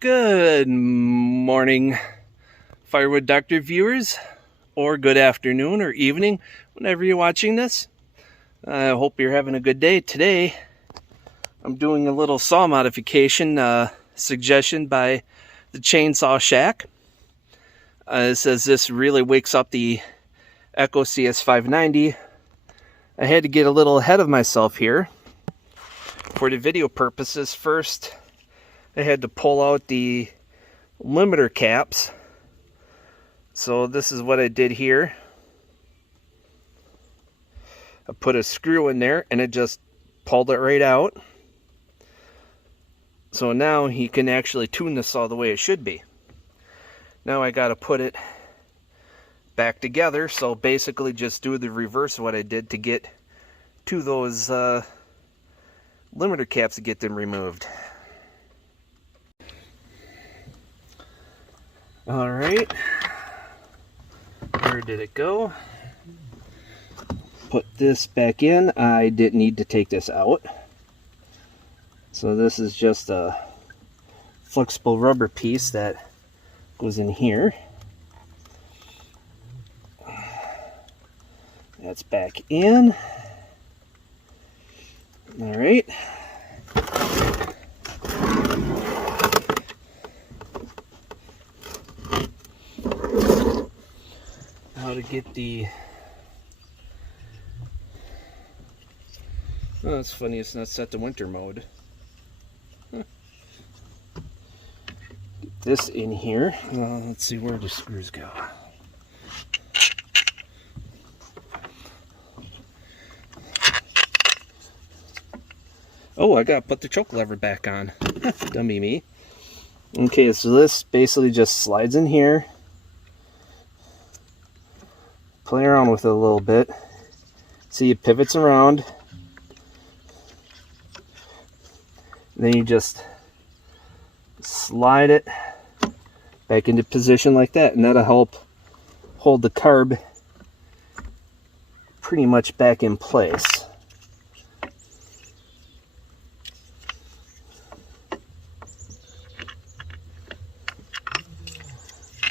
Good morning, Firewood Doctor viewers, or good afternoon or evening, whenever you're watching this. I hope you're having a good day. Today, I'm doing a little saw modification suggestion by the Chainsaw Shack. It says this really wakes up the Echo CS-590. I had to get a little ahead of myself here for the video purposes. First, I had to pull out the limiter caps. So this is what I did here. I put a screw in there and it just pulled it right out. So now he can actually tune the saw the way it should be. Now I got to put it back together. So basically just do the reverse of what I did to get to those limiter caps to get them removed. Alright, where did it go? Put this back in. I didn't need to take this out. So this is just a flexible rubber piece that goes in here. That's back in. Alright. How to get the... Oh, it's funny it's not set to winter mode. Huh. Get this in here. Let's see where the screws go. Oh, I gotta put the choke lever back on. Dummy me. Okay, so this basically just slides in here. Play around with it a little bit. See, it pivots around. And then you just slide it back into position like that, and that'll help hold the carb pretty much back in place.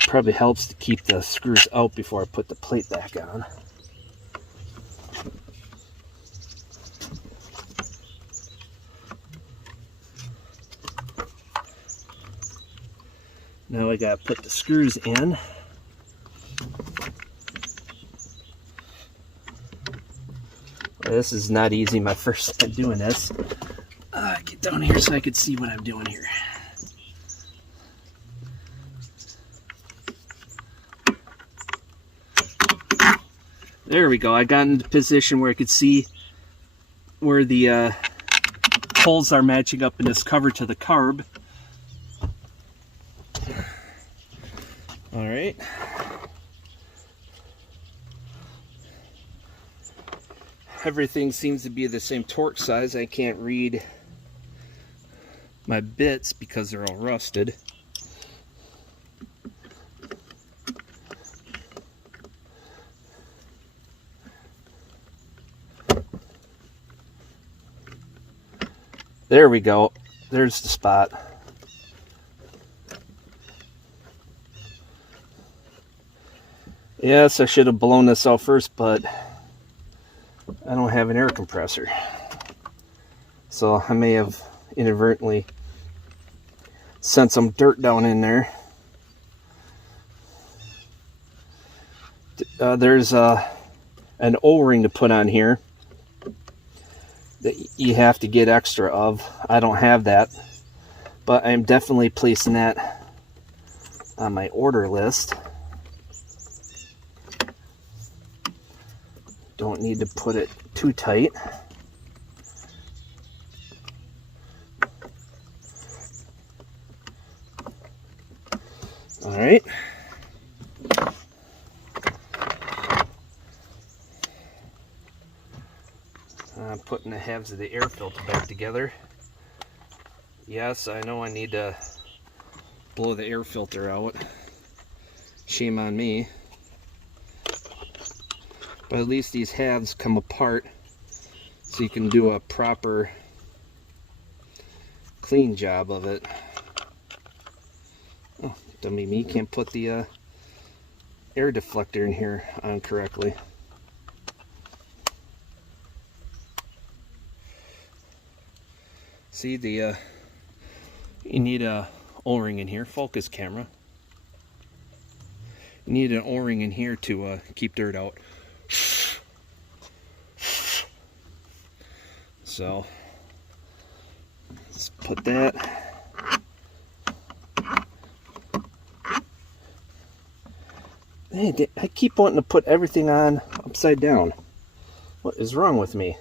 Probably helps to keep the screws out before I put the plate back on. Now I gotta put the screws in. Well, this is not easy, my first time doing this. Get down here so I can see what I'm doing here. There we go. I got into the position where I could see where the holes are matching up in this cover to the carb. Alright. Everything seems to be the same torque size. I can't read my bits because they're all rusted. There we go. There's the spot. Yes, I should have blown this out first, but I don't have an air compressor. So I may have inadvertently sent some dirt down in there. There's an O-ring to put on here that you have to get extra of. I don't have that, but I'm definitely placing that on my order list. Don't need to put it too tight. All right. I'm putting the halves of the air filter back together. Yes, I know I need to blow the air filter out. Shame on me. But at least these halves come apart so you can do a proper clean job of it. Dummy me can't put the air deflector in here on correctly. See, the you need a O-ring in here. Focus camera. You need an O-ring in here to keep dirt out. So let's put that. Hey, I keep wanting to put everything on upside down. What is wrong with me?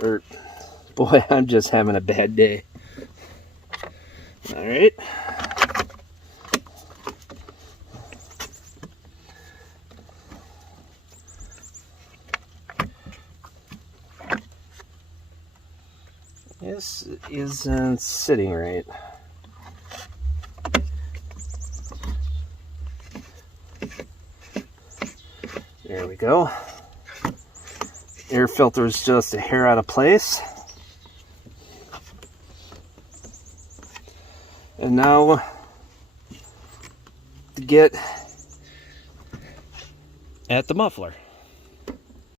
Or, boy, I'm just having a bad day. All right. This isn't sitting right. There we go. Air filter is just a hair out of place. And now to get at the muffler.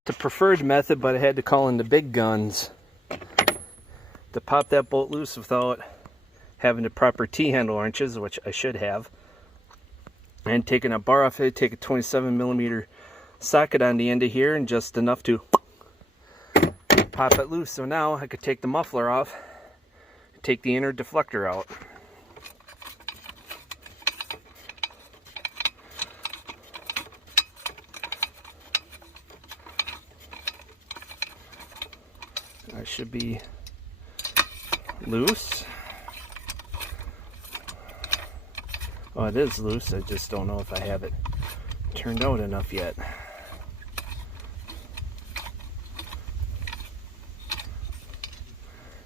The preferred method, but I had to call in the big guns to pop that bolt loose without having the proper T-handle wrenches, which I should have. And taking a bar off it, take a 27mm socket on the end of here and just enough to pop it loose. So now I could take the muffler off, take the inner deflector out. I should be loose. Oh, it is loose. I just don't know if I have it turned out enough yet.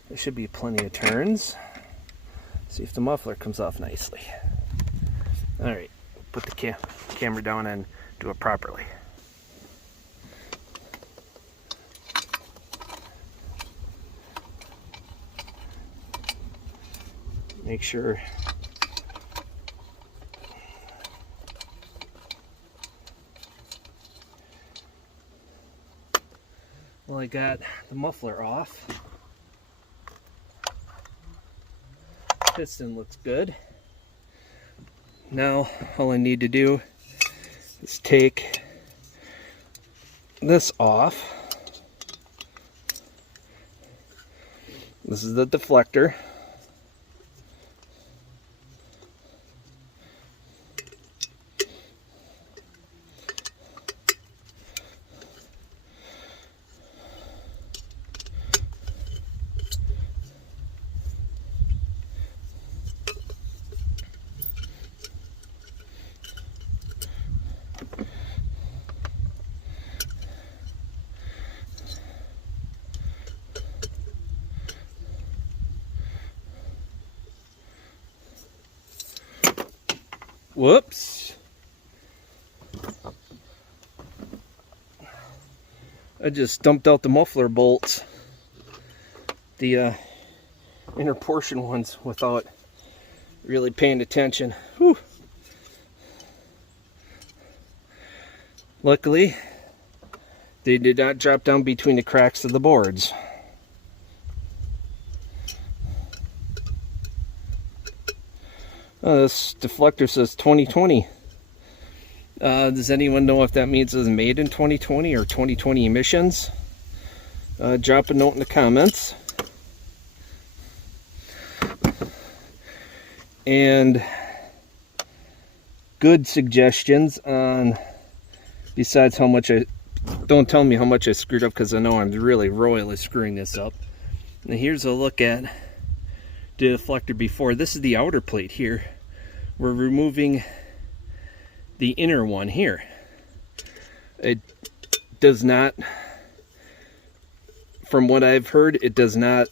There should be plenty of turns. See if the muffler comes off nicely. Alright, put the camera down and do it properly. Make sure well, I got the muffler off. Piston looks good. Now all I need to do is take this off. This is the deflector. Whoops. I just dumped out the muffler bolts, the inner portion ones, without really paying attention. Whew. Luckily, they did not drop down between the cracks of the boards. This deflector says 2020. Does anyone know if that means it was made in 2020 or 2020 emissions? Drop a note in the comments. And good suggestions on, besides how much don't tell me how much I screwed up, because I know I'm really royally screwing this up. Now here's a look at the deflector before. This is the outer plate here. We're removing the inner one here. It does not, from what I've heard, it does not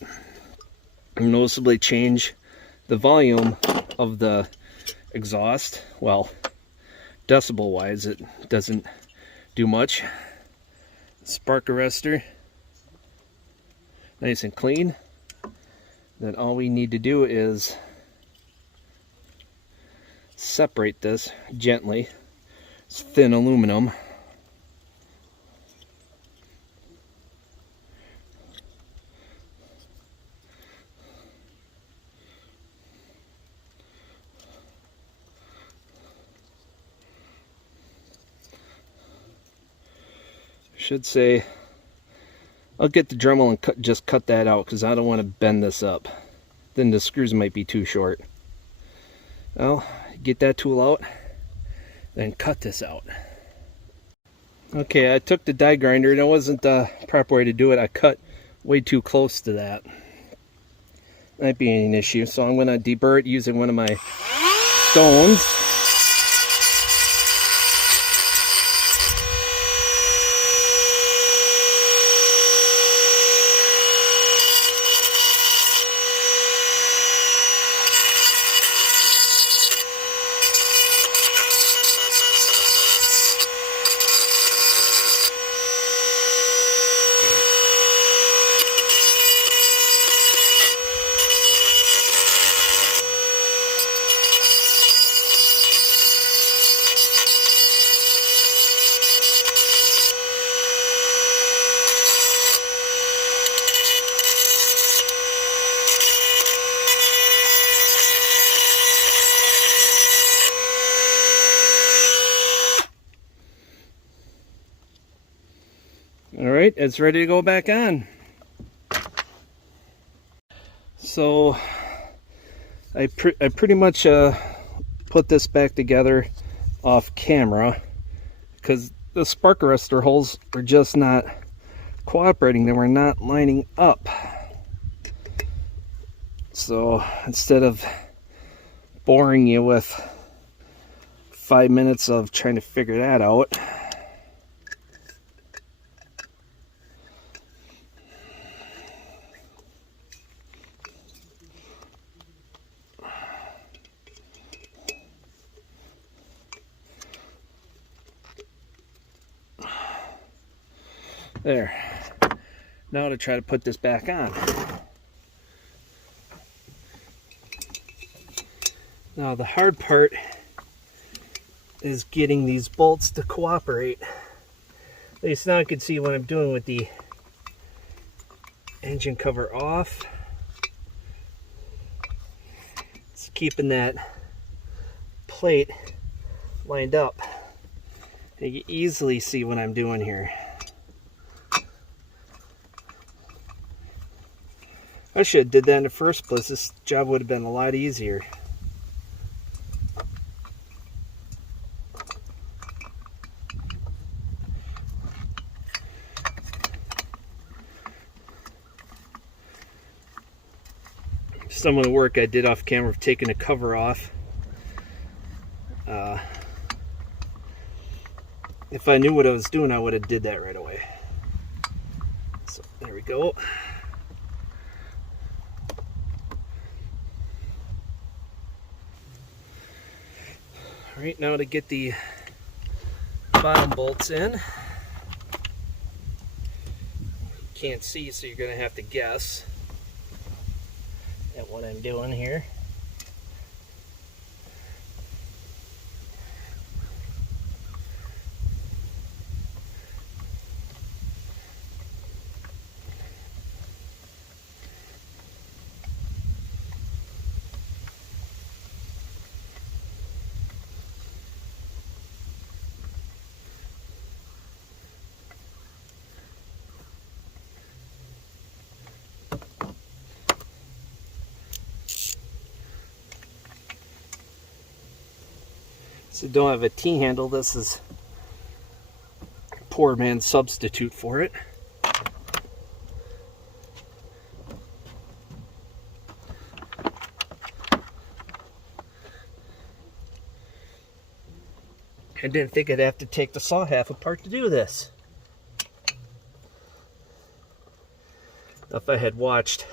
noticeably change the volume of the exhaust. Well, decibel wise, it doesn't do much. Spark arrestor, nice and clean. Then all we need to do is separate this gently. It's thin aluminum. Should say, I'll get the Dremel and just cut that out because I don't want to bend this up. Then the screws might be too short. Well, get that tool out, then cut this out. Okay, I took the die grinder and it wasn't the proper way to do it. I cut way too close to that. Might be an issue, so I'm going to deburr it using one of my stones. Alright, it's ready to go back on. So I pretty much put this back together off camera because the spark arrestor holes were just not cooperating. They were not lining up. So instead of boring you with 5 minutes of trying to figure that out, there. Now to try to put this back on. Now the hard part is getting these bolts to cooperate. At least now I can see what I'm doing with the engine cover off. It's keeping that plate lined up. And you can easily see what I'm doing here. I should have did that in the first place. This job would have been a lot easier. Some of the work I did off camera of taking the cover off. If I knew what I was doing, I would have did that right away. So there we go. Alright, now to get the bottom bolts in. Can't see, so you're going to have to guess at what I'm doing here. So don't have a T-handle. This is a poor man's substitute for it. I didn't think I'd have to take the saw half apart to do this. If I had watched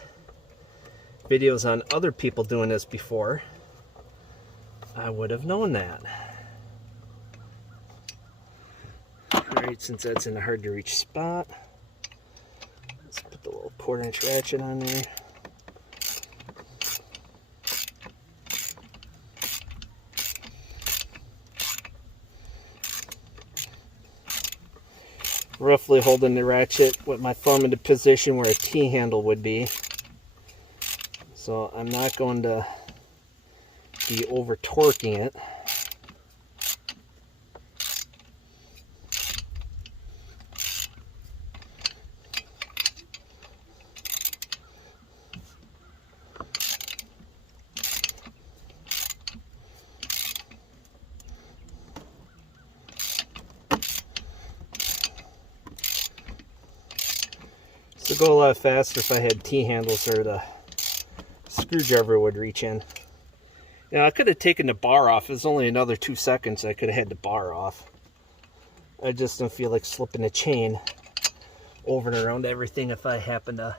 videos on other people doing this before, I would have known that. Alright, since that's in a hard to reach spot, let's put the little 1/4 inch ratchet on there. roughly holding the ratchet with my thumb in the position where a T-handle would be. So I'm not going to be over torquing it. It would go a lot faster if I had T-handles or the screwdriver would reach in. Now I could have taken the bar off. It was only another 2 seconds. I could have had the bar off. I just don't feel like slipping the chain over and around everything if I happen to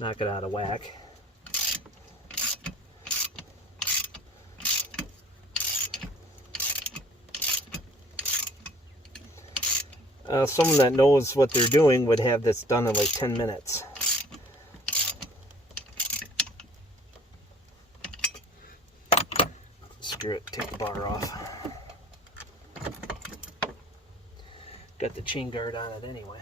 knock it out of whack. Someone that knows what they're doing would have this done in like 10 minutes. Screw it, take the bar off. Got the chain guard on it anyway.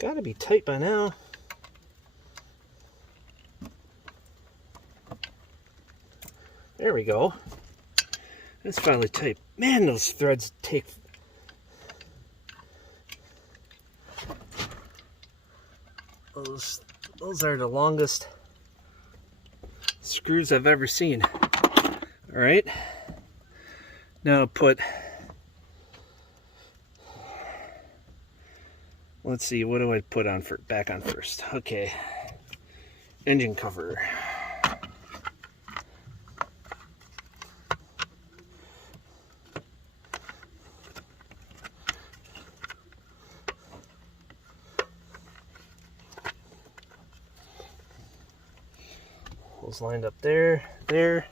Got to be tight by now. There we go. That's finally tight. Man, those threads take... Those are the longest screws I've ever seen. All right. Now put... Let's see, what do I put on for back on first? Okay, engine cover. Holes lined up there, there.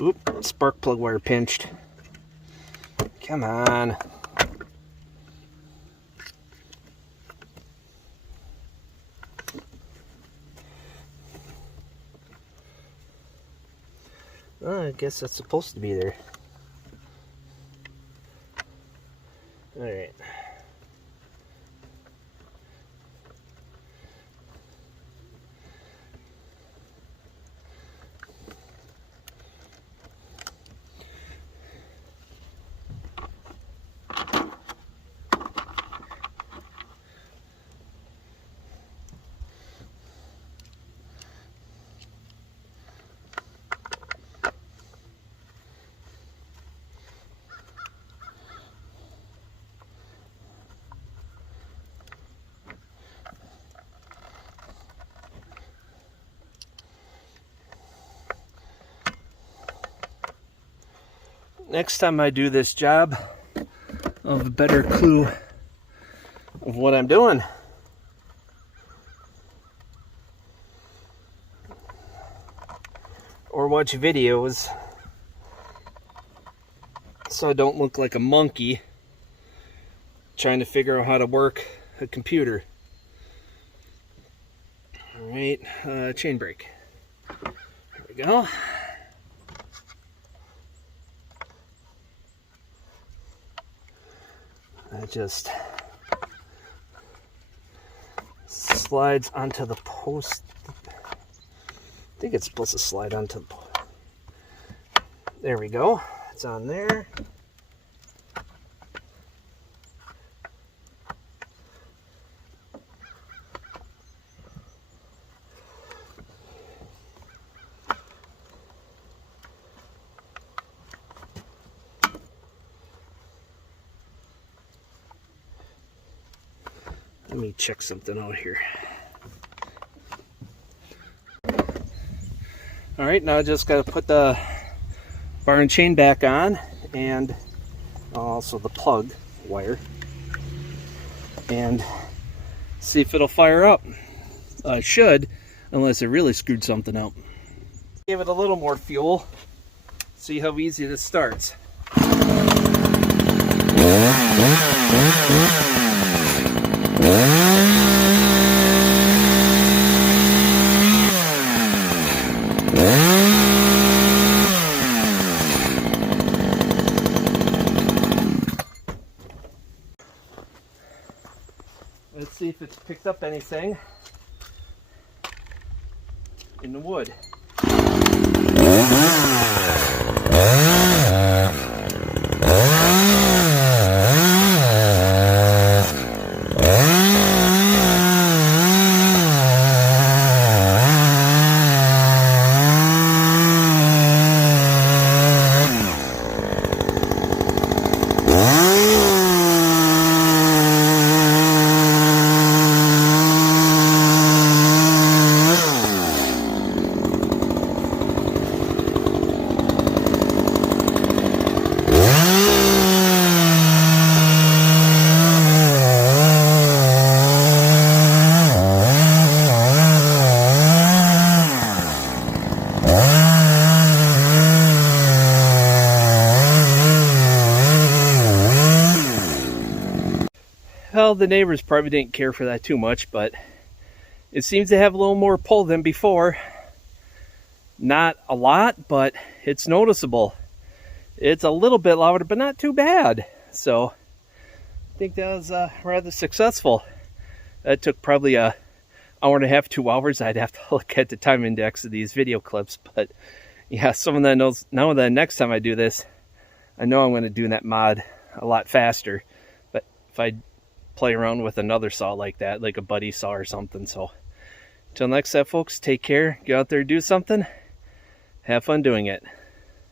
Oop, spark plug wire pinched. Come on. Oh, I guess that's supposed to be there. All right. Next time I do this job, I'll have a better clue of what I'm doing. Or watch videos so I don't look like a monkey trying to figure out how to work a computer. Alright, chain brake. There we go. That just slides onto the post. I think it's supposed to slide onto the post. There we go. It's on there. Let me check something out here. All right, now I just got to put the bar and chain back on, and also the plug. wire and see if it'll fire up. It should, unless it really screwed something up. Give it a little more fuel. See how easy this starts. Let's see if it's picked up anything in the wood. Well, the neighbors probably didn't care for that too much, but it seems to have a little more pull than before. Not a lot, but it's noticeable. It's a little bit louder, but not too bad. So I think that was rather successful. That took probably an hour and a half, 2 hours. I'd have to look at the time index of these video clips, but yeah, someone that knows, now that next time I do this, I know I'm going to do that mod a lot faster. But if I play around with another saw like that, like a buddy saw or something. So till next time, folks, take care, go out there, do something, have fun doing it.